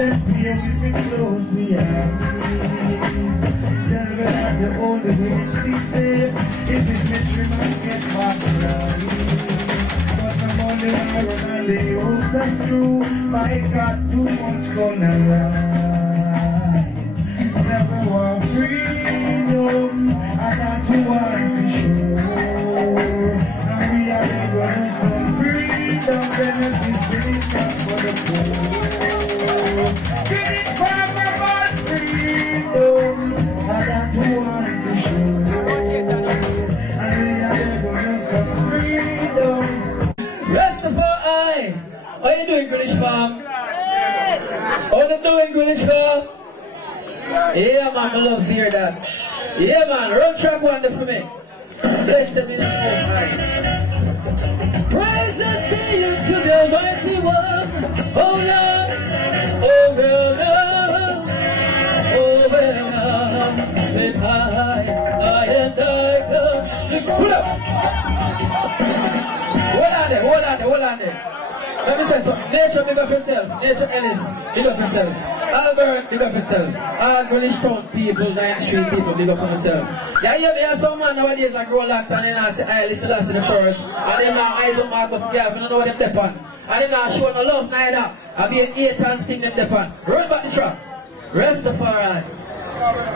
let's hear with me close the eyes. Tell me that the only way to be safe is if mystery man get back right. But I'm only iron and the old that's true. My God, too much gonna rise. Never want freedom, I got to want to show. And we are never some freedom, benefits, freedom for the poor. Get it from my freedom, I got to want to show. And we are never some freedom. Rastafari! How you doing, Greenwich fam? How you doing, Greenwich fam? Yeah, man, I love to hear that. Yeah, man, run track one for me. Blessed in the name. Praises be to the mighty one. Oh, Lord. Oh, well, Lord. Oh, well, Lord. Say hi, and I come. Pull up. Hold on there. Let me say something. Nature, big up yourself. Nature Ellis, big up yourself. Albert, big up yourself. All Greenwich Town people, 9th Street people, big up yourself. Yeah, there are some man nowadays like Rolex and then I say, I listen to the first. And then eyes on Marcus Gavin, I don't know what them depend. And then I show no love neither. I be an 8 and thing them depend. Run back the track. Rastafari.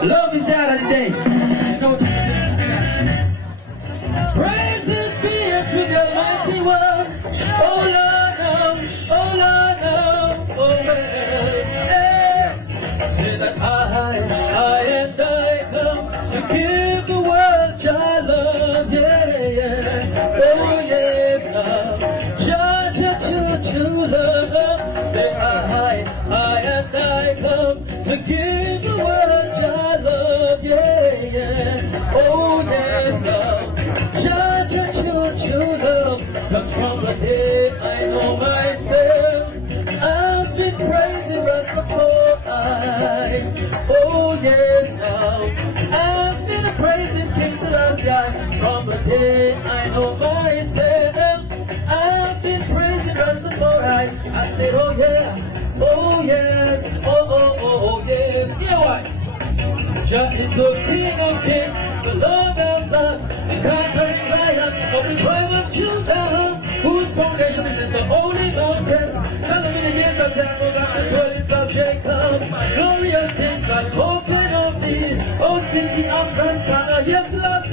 Love is the other day. You know praises be to the mighty one. Oh Lord, oh Lord, oh well. Say that I and I come to give the world your love, yeah. Oh yes, love, true love. Say I and I come to give the world your love, yeah. Oh yes, love. True love, cause from the day I know myself, I've been praising Rastafari. Oh yes, now I've been praising King Selassie. From the day I know myself, I've been praising Rastafari. I said, oh yeah, oh yes, oh yes. Yeah, what? Jah is the King of Kings, the Lord of Lords, the conquering Lion of the tribe of Judah, whose foundation is in the holy mountains. Calling me the years of Jacob and dwellings of Jacob. Glorious King, God spoken of thee, O city of Rastana. Yes, Lord,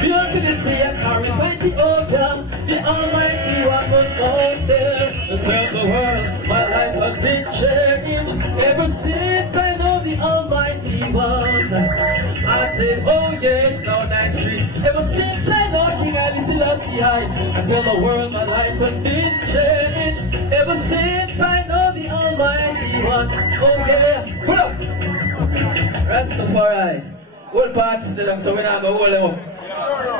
beyond Philistine and carry mighty order, the Almighty One was born there. To tell the world my life has been changed ever since I know the Almighty One. I said, oh yes, now 9th Street. Ever since I know King Haile Selassie, I tell the world my life has been changed. Ever since I know the Almighty One. Oh yeah, pull up. Rastafari. Whole party still on, so we're not going to hold them up.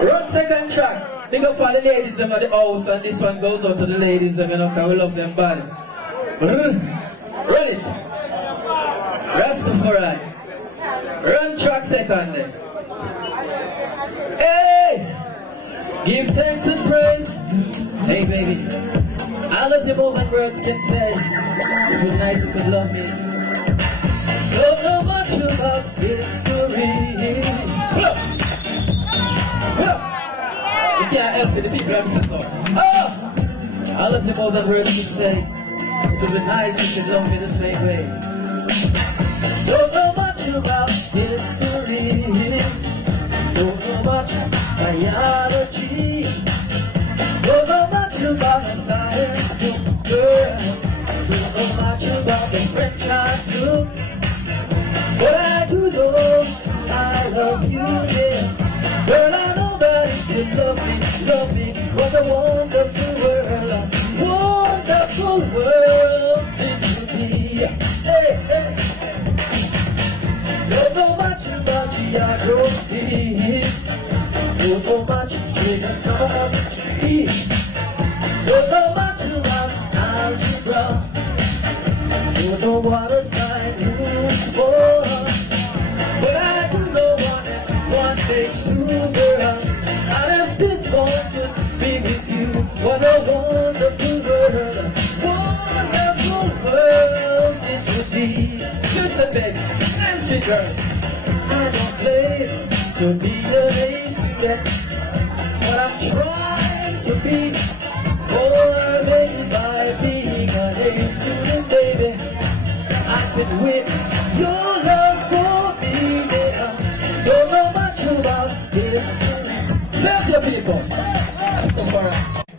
Run second track. Big up all the ladies them at the house, and this one goes out to the ladies them, you know, because we love them bad. Run it. Rastafari. Run track second then. Hey! Give thanks and praise. Hey baby, I love you more than words can say. It was nice if you could love me. Don't know much about history. Pull up! Pull up! You can't help it if you grab some more. Oh! I love you more than words can say. It was nice if you could love me the same way. Don't know much about history. Don't know much biology. Don't know much about science, girl. Don't know much about the French I do. But I do know I love you, yeah. Girl, I know that if you love me, what a wonderful world this would be. Hey, hey. Don't know much about geography. Don't know much trigonometry. Don't know much about algebra. Don't know what a sine is for. But I do know one takes two, girl. And if this one could be with you, what a wonderful world. Wonderful world this just a bit fancy girl. I don't play to be the ace you get, but I'm trying to be more than by being an ace student, baby. I can win your love for me, yeah. Don't know much about this. Love your people. That's so far.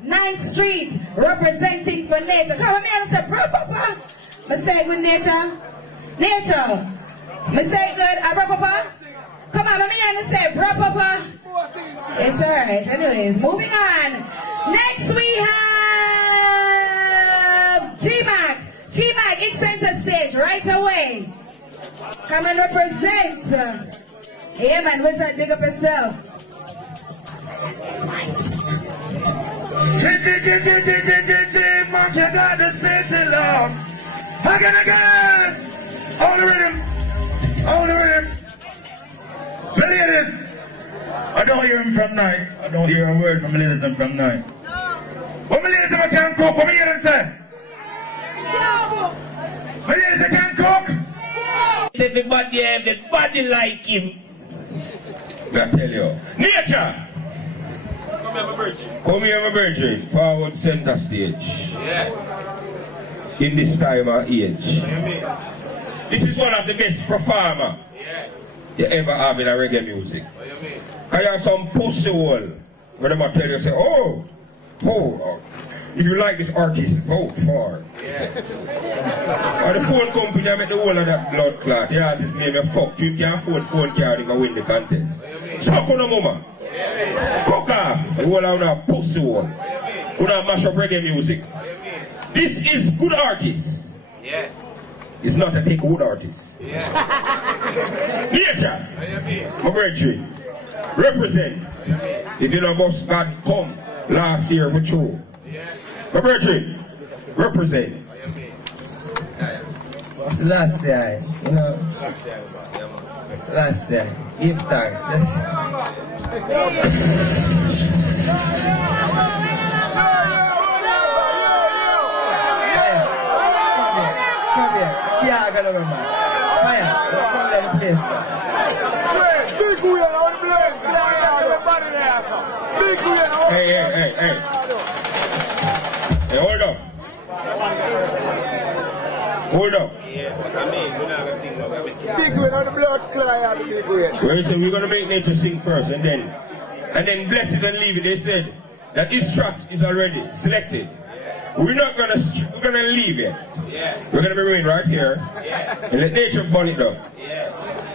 9th Street, representing for nature. Come on, man, say, bro, papa. I say good nature. Nature. I say good, bro, papa. Come on, let me hear you say, bro, papa. It's alright. Anyways, moving on. Next we have G-Mac. G-Mac in center stage right away. Come and represent. Yeah, man, what's that? Dig up yourself. Mark, you got to sit along. Again. All the rhythm. The ladies. I don't hear him from night. I don't hear a word from the ladies from night. What the ladies can cook? What the ladies say? The ladies can cook? Everybody like him. I tell you. Nature! Come here, my virgin. Forward center stage. Yeah. In this time of age. This is one of the best performers you ever have in a reggae music. What do you mean? I have some pussy hole where they might tell you, say, oh, if you like this artist, vote for. Yeah. And the phone company, I make the whole of that blood clot. Yeah, this name, you fuck. You can't afford phone card, you can win the contest. Suck on the mama. Fuck off. The whole of that pussy hole. Who don't mash up reggae music. This is good artist. Yeah. It's not a take good artist. Yeah. Nature. My virgin. Represent. If you know about God come last year for true. My virgin. Represent. Last year, you know. Last year. Give thanks. Come here. Yeah, I got over man. Fire. Come there, please. Big wheel on the blade. Everybody there. Big wheel. Hey. Hey, hold up. Hold up. Yeah, but I mean, we're not gonna sing no big wheel on the blood clot. Big wheel. Well, so we're gonna make nature sing first, and then bless it and leave it. They said that this track is already selected. We're gonna leave it. Yeah. We're gonna remain right here and let nature burn it up. Yeah.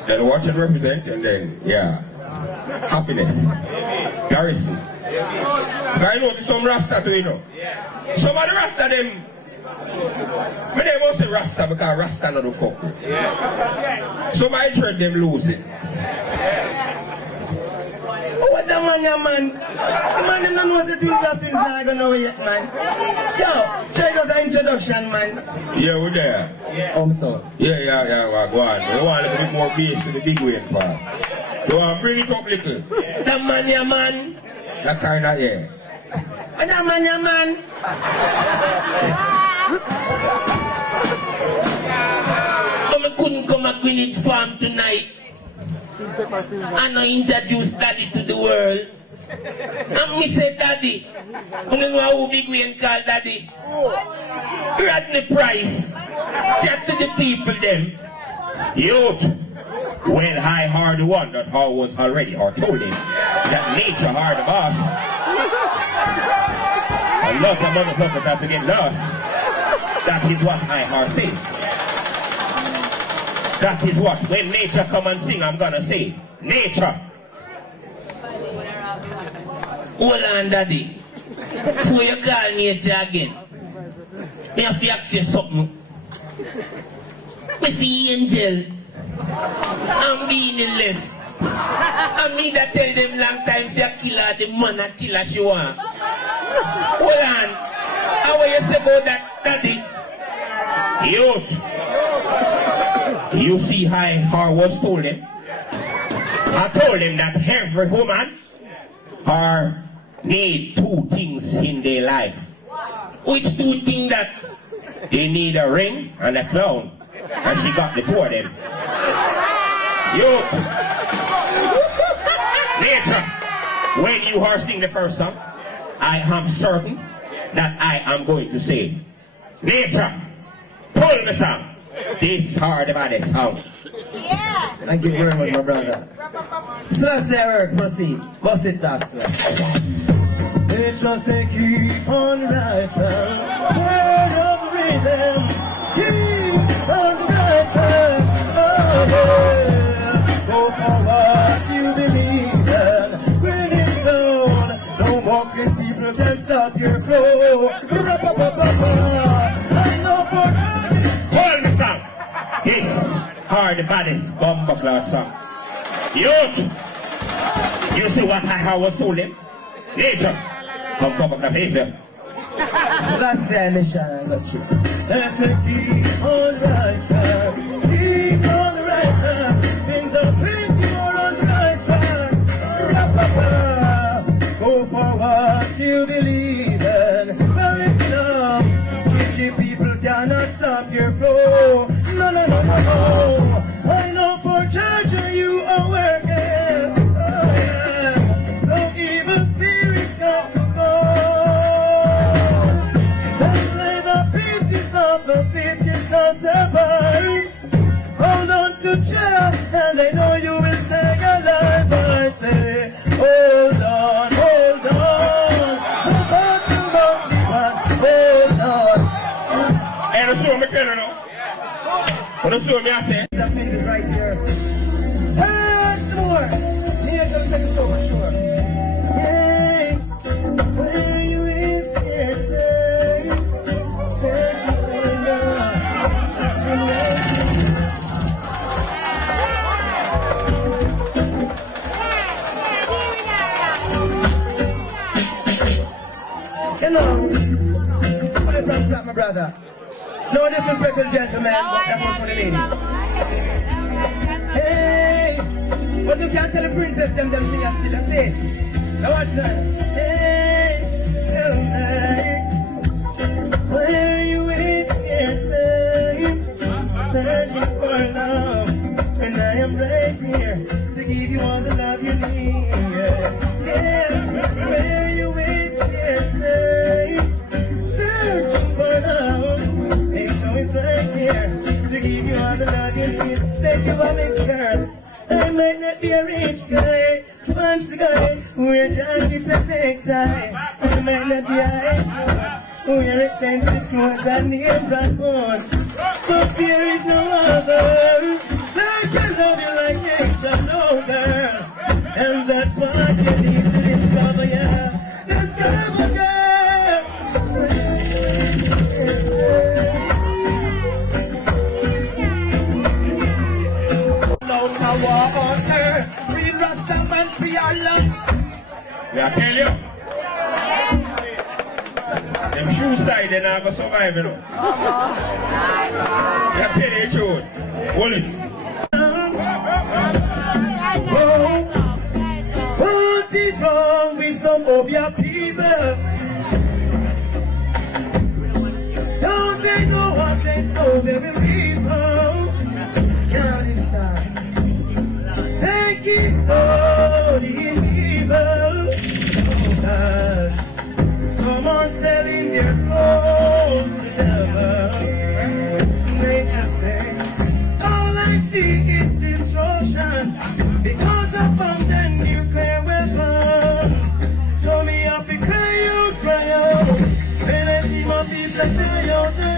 Then watch it represent, and then happiness. Garrison. I know there's some Rasta too, you know. Some of the Rasta them. But they must say Rasta because Rasta not the fuck. So my dread them lose it. What the man, yeah, man? The man, them don't know the twins of twins, not gonna know yet, man. Yo, check out the introduction, man. Yeah, we're there. So. Yeah, go on. We want a little bit more bass to the big way part. You want to bring it up little. That man, yeah, man. That kind of, yeah. And that man, yeah, man. I couldn't come to Greenwich Farm tonight and I introduce Daddy to the world. And me say Daddy. I don't know how big we can call Daddy. Rodney Price. Chat to the people them. Youth. Well, I heard the one that I was already or told him that nature hard the boss. A lot of motherfuckers have to get lost. That is what I heard say. That is what, when nature come and sing, I'm gonna say, nature. Hold on, Daddy. Before you call nature again, you have to ask you something. I see angel. I'm being in left. I mean that tell them long time say kill her, the man a kill her she want. Hold on. How will you say about that, Daddy? Youth. You see how I was told him? I told him that every woman need two things in their life. Which two things that? They need a ring and a clown. And she got the two of them. Yo! Nature, when you heard sing the first song, I am certain that I am going to say, Nature, pull the song. This hard about this song. Yeah. Thank you very much, my brother. So, Sarah, proceed. What's it, Doctor? Nature say keep on the right track. Word of the rhythm. Keep on the right track. Oh yeah. Go forward, you believe in. Bring it down. Don't walk in people can stop your flow. I know for hold the song. This hard the baddest bomber cloud song. Youth, you see what I was told him? Nature, come up the face here. That's the mission, I got you. let's keep on the right track. Keep on the right track. Things are pretty more on the right track. Go forward, you believe in. Well, it's love. Kitschy people cannot stop your flow. No, no, no, no, no. I know for church you are working. Oh, yeah. So evil spirits come to go. Let's lay the pieces of the pieces shall survive. Hold on to chair, and I know you will stay alive. I say, hold on, hold on. Hold on. And the show me can know. The show me I say. That thing is right here. And more. Here goes the show for sure. Hey, where you is here, You know, my brother. No disrespectful gentlemen, but that was for the ladies. Hey, but you can't tell the princess them sing as still a say. Now watch that. hey, where you is here, searching for love, and I am right here to give you all the love you need. Yeah, where you is here, searching for love, and so it's right here to give you all the love you need. Thank you, honest girl. I might not be a rich guy, fancy guy, we're trying to take time. I might not be a we're expensive clothes and name brand phone. But there is no other that can love you like nature, no girl. And that's what you need to discover, yeah. Discover, girl. No power on earth. Real Rastaman for your love. I tell you. Them shoe side, they're not going to survive, you know. You tell the truth. Hold it. What is wrong with some of your people? Don't they know what they sow very people? They keep studying evil. Someone selling their souls to the devil. Nature says, all I see is destruction because of bombs and nuclear weapons. So me have to cry out, when I see my people die out there.